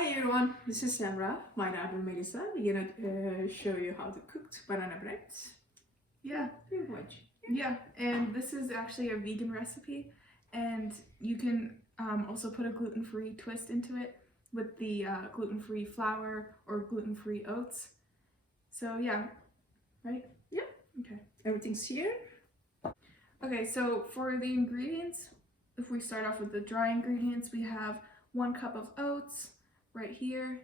Hi everyone, this is Semra. My name is Melisa. We're gonna show you how to cook banana bread. Yeah. Pretty much. Yeah, and this is actually a vegan recipe, and you can also put a gluten-free twist into it with the gluten-free flour or gluten-free oats. So yeah, right? Yeah. Okay. Everything's here. Okay, so for the ingredients, if we start off with the dry ingredients, we have 1 cup of oats right here,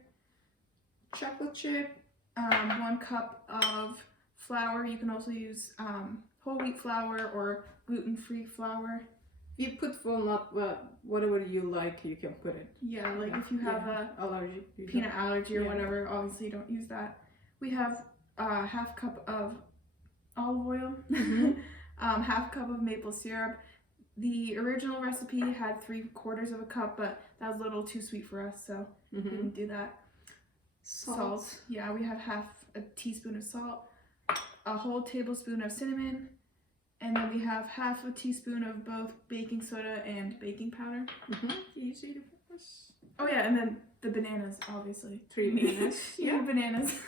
Chocolate chip. 1 cup of flour. You can also use whole wheat flour or gluten-free flour. You put walnut, whatever you like, you can put it. Yeah, like if you have a allergy, peanut allergy or whatever, obviously don't use that. We have half cup of olive oil, half cup of maple syrup. The original recipe had 3/4 of a cup, but that was a little too sweet for us, so we didn't do that. Salt. Yeah, we have half a teaspoon of salt, a whole tablespoon of cinnamon, and then we have half a teaspoon of both baking soda and baking powder. Easy. Oh yeah, and then the bananas, obviously. 3 bananas. Yeah, bananas.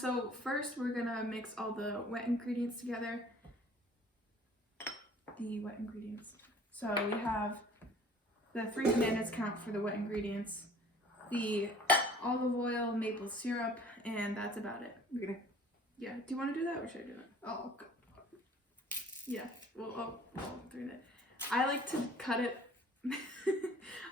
So first we're gonna mix all the wet ingredients together. The wet ingredients. So we have the 3 bananas count for the wet ingredients, the olive oil, maple syrup, and that's about it. Yeah. Do you want to do that or should I do it? Oh, okay. Yeah. Well, I'll do it. I like to cut it.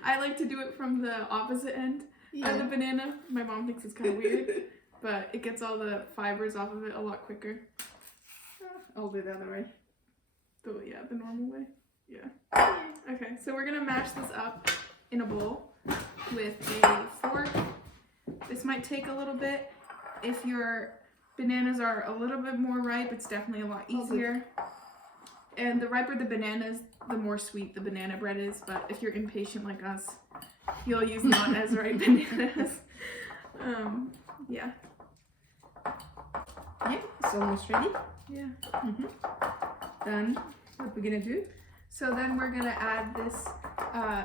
I like to do it from the opposite end of the banana. My mom thinks it's kind of weird, but it gets all the fibers off of it a lot quicker. I'll do the other way. The normal way. Yeah. Okay, so we're gonna mash this up in a bowl with a fork. This might take a little bit. If your bananas are a little bit more ripe, it's definitely a lot easier. And the riper the bananas, the more sweet the banana bread is. But if you're impatient like us, you'll use not as ripe bananas. Yeah. Yeah, it's almost ready. Yeah. Then what we're gonna do? So then we're gonna add this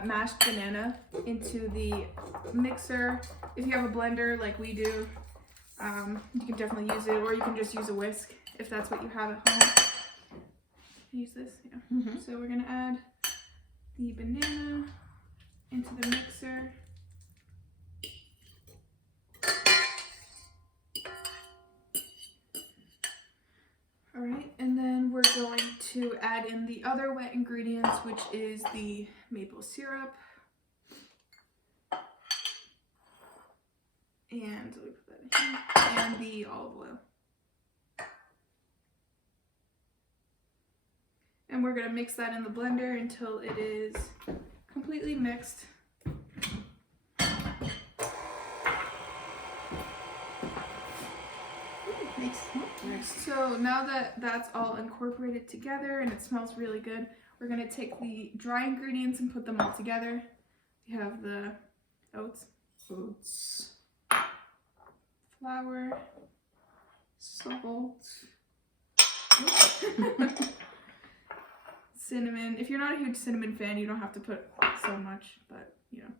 mashed banana into the mixer. If you have a blender like we do, you can definitely use it, or you can just use a whisk if that's what you have at home. Use this, yeah. So we're gonna add the banana into the mixer. Alright, and then we're going to add in the other wet ingredients, which is the maple syrup. And let me put that in here. And the olive oil. And we're going to mix that in the blender until it is completely mixed. So now that that's all incorporated together and it smells really good, we're going to take the dry ingredients and put them all together. We have the oats, flour, salt, cinnamon. If you're not a huge cinnamon fan, you don't have to put so much, but you know,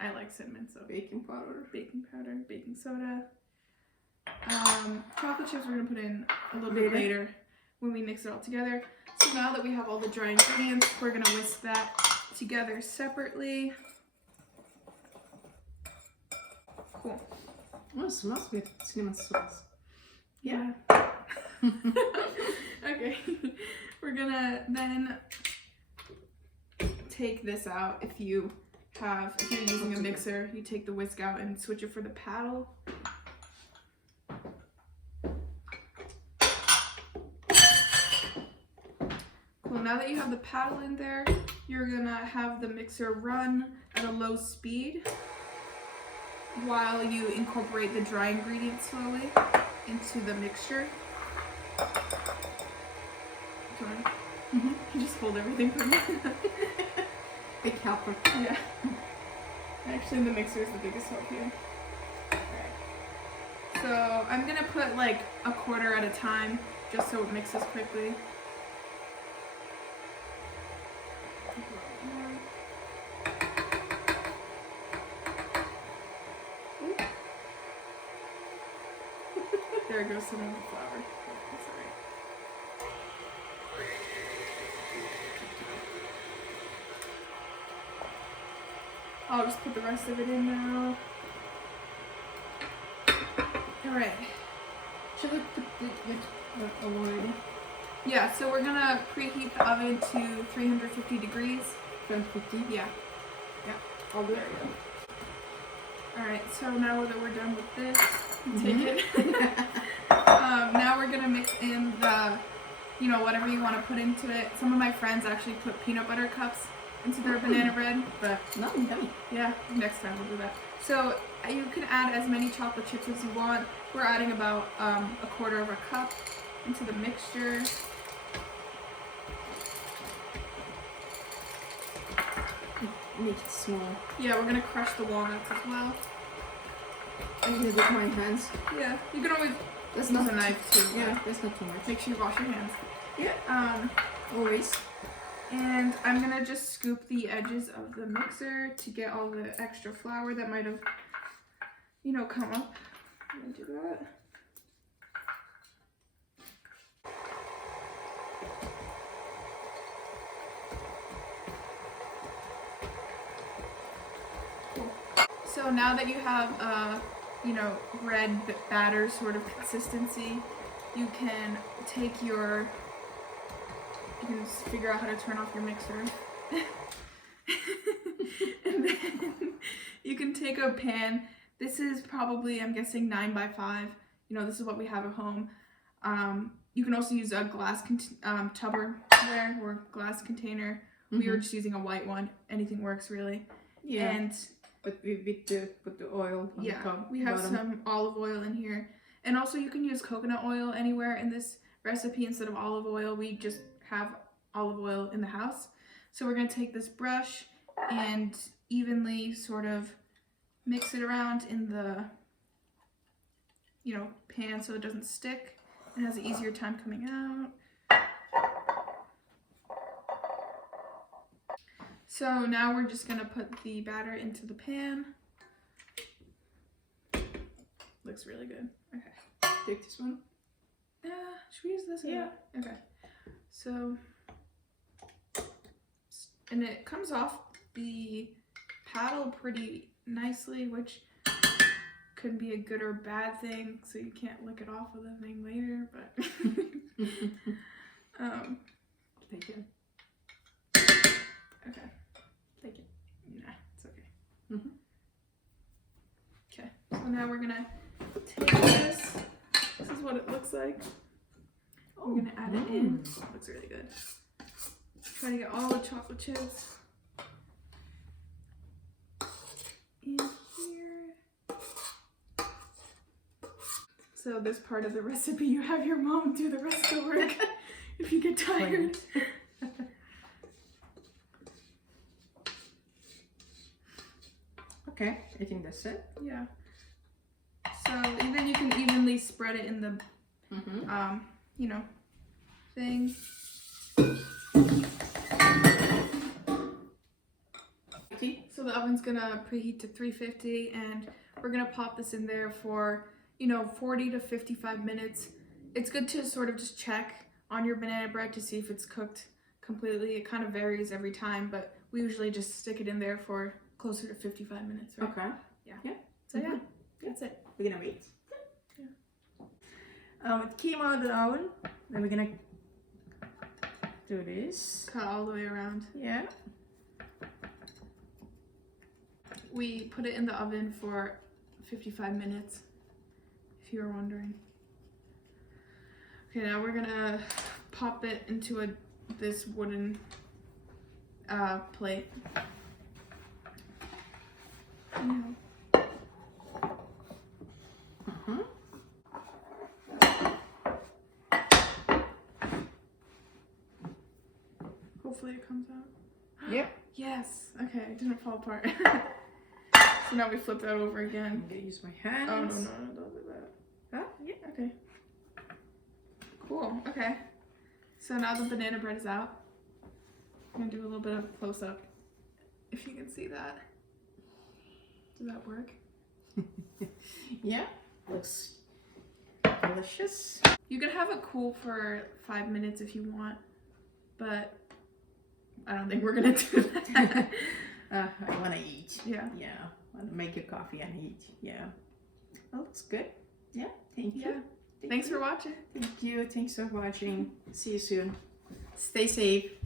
I like cinnamon, so baking powder, baking soda. Chocolate chips we're going to put in a little bit later when we mix it all together. So now that we have all the dry ingredients, we're going to whisk that together separately. Cool. Oh, it smells good. Cinnamon sauce. Yeah. Okay. We're going to then take this out. If you're using a mixer, you take the whisk out and switch it for the paddle. Cool, now that you have the paddle in there, you're gonna have the mixer run at a low speed while you incorporate the dry ingredients slowly into the mixture. You just hold everything for me. Big helper. Yeah. Actually, the mixer is the biggest help here. Right. So I'm gonna put like a quarter at a time, just so it mixes quickly. There it goes, some of the flour. That's alright. I'll just put the rest of it in now. Alright. Should we put it with already? Yeah, so we're gonna preheat the oven to 350 degrees. 350? Yeah. I'll do it. Alright, so now that we're done with this, take it. Now we're gonna mix in the, whatever you want to put into it. Some of my friends actually put peanut butter cups into their banana bread, but No, yeah, next time we'll do that. So you can add as many chocolate chips as you want. We're adding about a quarter of a cup into the mixture. Make it small. Yeah, we're gonna crush the walnuts as well. I need to with my hands. Yeah, you can always That's use not a knife too. Yeah, that's not too much. Make sure you wash your hands. Yeah. Always. And I'm gonna just scoop the edges of the mixer to get all the extra flour that might have, come up. I'm gonna do that. Cool. So now that you have, bread batter sort of consistency, you can take your. You can just figure out how to turn off your mixer. And then you can take a pan. This is probably, I'm guessing, 9 by 5. This is what we have at home. You can also use a glass Tupperware or glass container. We were just using a white one. Anything works, really. Yeah. And but we put the oil on the top. We have bottom. some olive oil in here. And also you can use coconut oil anywhere in this recipe instead of olive oil. We just have olive oil in the house. So we're going to take this brush and evenly sort of mix it around in the pan so it doesn't stick and has an easier time coming out. So now we're just going to put the batter into the pan. Looks really good. Okay. Take this one. Should we use this? Yeah. Okay. So, and it comes off the paddle pretty nicely, which could be a good or bad thing, so you can't lick it off of the thing later, but Take it. okay. Take it. Nah, it's okay. Mm-hmm. Okay, so now we're gonna take this. This is what it looks like. We're gonna add it in. Looks really good. Try to get all the chocolate chips in here. So this part of the recipe, you have your mom do the rest of the work if you get tired. Okay, I think that's it. Yeah. So then you can evenly spread it in the, thing. So the oven's gonna preheat to 350 and we're gonna pop this in there for, 40 to 55 minutes. It's good to sort of just check on your banana bread to see if it's cooked completely. It kind of varies every time, but we usually just stick it in there for closer to 55 minutes, right? Okay. Yeah. So yeah, that's it. We're gonna wait. Yeah. It came out of the oven. Then we're gonna do this. Cut all the way around. Yeah. We put it in the oven for 55 minutes, if you were wondering. Okay, now we're gonna pop it into this wooden plate. Hopefully it comes out. Yep. Yes. Okay, it didn't fall apart. So now we flip that over again. I'm gonna use my hands. Oh no, don't do that. Huh? Yeah. Okay. Cool. Okay. So now the banana bread is out. I'm gonna do a little bit of close up. If you can see that. Does that work? Yeah. Looks delicious. You can have it cool for 5 minutes if you want, but I don't think we're gonna do that. I want to eat. Yeah. Yeah. I want to make a coffee and eat. Yeah. That looks good. Yeah. Thank you. Yeah. Thanks for watching. Thank you. Thanks for watching. See you soon. Stay safe.